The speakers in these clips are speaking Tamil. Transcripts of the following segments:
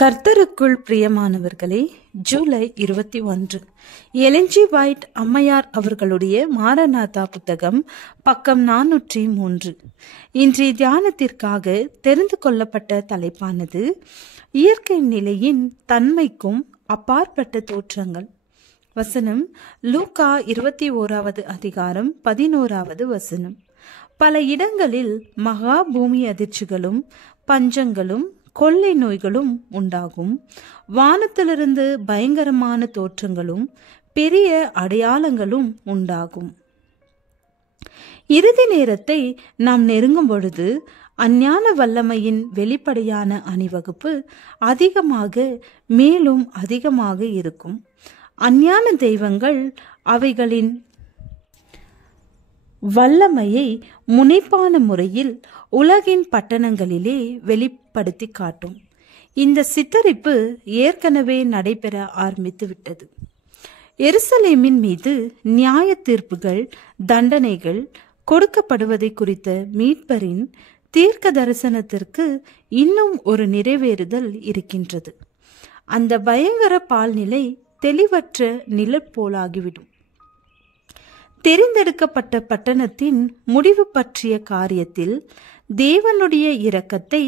கர்த்தருக்குள் பிரியமானவர்களே, ஜூலை 21 எலன் ஜி ஒயிட் அம்மையார் அவர்களுடைய மாரநாதா புத்தகம், பக்கம் 403. இன்றைய தியானத்திற்காக தெரிந்து கொள்ளப்பட்ட தலைப்பானது இயற்கை நிலையின் தன்மைக்கும் அப்பாற்பட்ட தோற்றங்கள். வசனம் லூக்கா 21வது அதிகாரம் 11வது வசனம். பல இடங்களில் மகா பூமி அதிர்ச்சிகளும் பஞ்சங்களும் கொள்ளை நோய்களும் உண்டாகும். வானத்திலிருந்து பயங்கரமான தோற்றங்களும் பெரிய அடையாளங்களும் உண்டாகும். இறுதி நேரத்தை நாம் நெருங்கும் பொழுது அஞ்ஞான வல்லமையின் வெளிப்படையான அணிவகுப்பு அதிகமாக மேலும் அதிகமாக இருக்கும். அஞ்ஞான தெய்வங்கள் அவைகளின் வல்லமையை முனைப்பான முறையில் உலகின் பட்டணங்களிலே வெளிப்படுத்தி காட்டும். இந்த சித்தரிப்பு ஏற்கனவே நடைபெற ஆரம்பித்து விட்டது. எருசலேமின் மீது நியாய தீர்ப்புகள், தண்டனைகள் கொடுக்கப்படுவதை குறித்த மீட்பரின் தீர்க்க தரிசனத்திற்கு இன்னும் ஒரு நிறைவேறுதல் இருக்கின்றது. அந்த பயங்கர பால்நிலை தெளிவற்ற நிழற் போலாகிவிடும். தெரிந்தெடுக்கப்பட்ட பட்டணத்தின் முடிவு பற்றிய காரியத்தில் தேவனுடைய இரக்கத்தை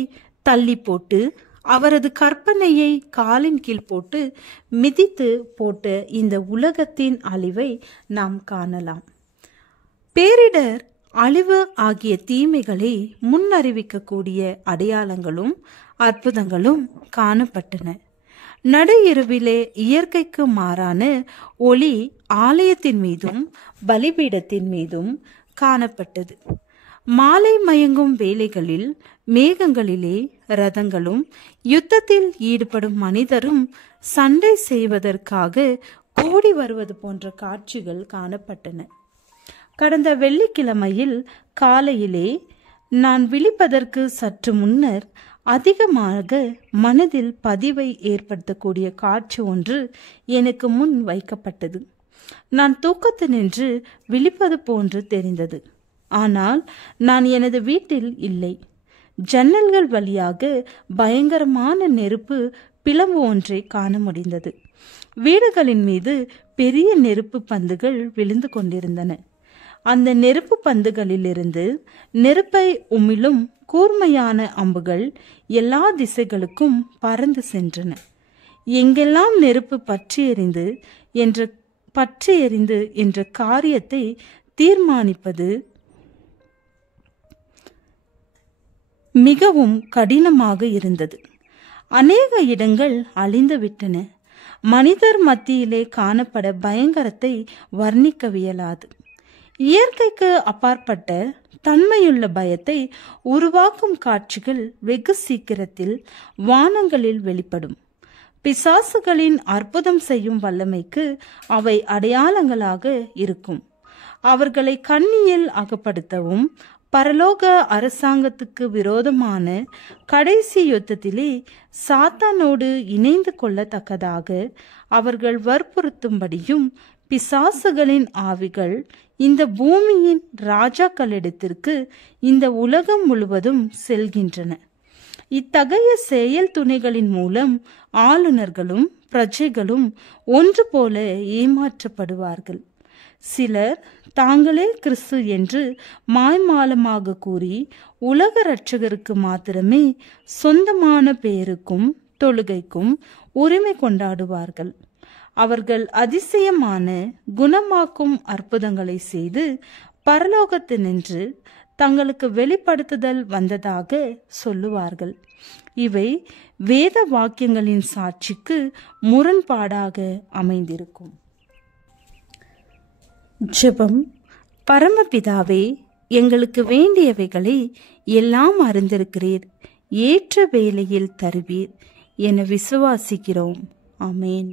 தள்ளி போட்டு அவரது கற்பனையை காலின் கீழ் போட்டு மிதித்து போட்ட இந்த உலகத்தின் அழிவை நாம் காணலாம். பேரிடர், அழிவு ஆகிய தீமைகளை முன்னறிவிக்கக்கூடிய அடையாளங்களும் அற்புதங்களும் காணப்பட்டன. நடு இரவிலே இயற்கைக்கு மாறான ஒளி ஆலயத்தின் மீதும் பலிபீடத்தின் மீதும் காணப்பட்டது. மாலை மயங்கும் வேளைகளில் மேகங்களிலே ரதங்களும் யுத்தத்தில் ஈடுபடும் மனிதரும் சண்டை செய்வதற்காக கூடி வருவது போன்ற காட்சிகள் காணப்பட்டன. கடந்த வெள்ளிக்கிழமையில் காலையிலே நான் விழிப்பதற்கு சற்று முன்னர் அதிகமாக மனதில் பதிவை ஏற்படுத்தக்கூடிய காட்சி ஒன்று எனக்கு முன் வைக்கப்பட்டது. நான் தூக்கத்தினின்று விழிப்பது போன்று தெரிந்தது. ஆனால் நான் எனது வீட்டில் இல்லை. ஜன்னல்கள் வழியாக பயங்கரமான நெருப்பு பிளம்பு ஒன்றை காண முடிந்தது. வீடுகளின் மீது பெரிய நெருப்பு பந்துகள் விழுந்து கொண்டிருந்தன. அந்த நெருப்பு பந்துகளிலிருந்து நெருப்பை உமிழும் கூர்மையான அம்புகள் எல்லா திசைகளுக்கும் பறந்து சென்றன. எங்கெல்லாம் நெருப்பு பற்றி எரிந்து என்ற காரியத்தை தீர்மானிப்பது மிகவும் கடினமாக இருந்தது. அநேக இடங்கள் அழிந்துவிட்டன. மனிதர் மத்தியிலே காணப்பட பயங்கரத்தை வர்ணிக்கவியலாது. இயற்கைக்கு அப்பாற்பட்ட தன்மையுள்ள பயத்தை உருவாக்கும் காட்சிகள் வெகு சீக்கிரத்தில் வானங்களில் வெளிப்படும். பிசாசுகளின் அற்புதம் செய்யும் வல்லமைக்கு அவை அடையாளங்களாக இருக்கும். அவர்களை கண்ணியில் அகப்படுத்தவும் பரலோக அரசாங்கத்துக்கு விரோதமான கடைசி யுத்தத்திலே சாத்தானோடு இணைந்து கொள்ளத்தக்கதாக அவர்கள் வற்புறுத்தும்படியும் பிசாசுகளின் ஆவிகள் இந்த பூமியின் ராஜாக்களிடத்திற்கு இந்த உலகம் முழுவதும் செல்கின்றன. இத்தகைய செயல் துணைகளின் மூலம் ஆளுநர்களும் பிரஜைகளும் ஒன்று போல ஏமாற்றப்படுவார்கள். சிலர் தாங்களே கிறிஸ்து என்று மாய்மாலமாக கூறி உலக இரட்சகருக்கு மாத்திரமே சொந்தமான பெயருக்கும் தொழுகைக்கும் உரிமை கொண்டாடுவார்கள். அவர்கள் அதிசயமான குணமாக்கும் அற்புதங்களை செய்து பரலோகத்தினின்று தங்களுக்கு வெளிப்படுத்துதல் வந்ததாக சொல்லுவார்கள். இவை வேத வாக்கியங்களின் சாட்சிக்கு முரண்பாடாக அமைந்திருக்கும். ஜெபம். பரமபிதாவே, எங்களுக்கு வேண்டியவைகளை எல்லாம் அறிந்திருக்கிறீர். ஏற்ற வேளையில் தருவீர் என விசுவாசிக்கிறோம். ஆமேன்.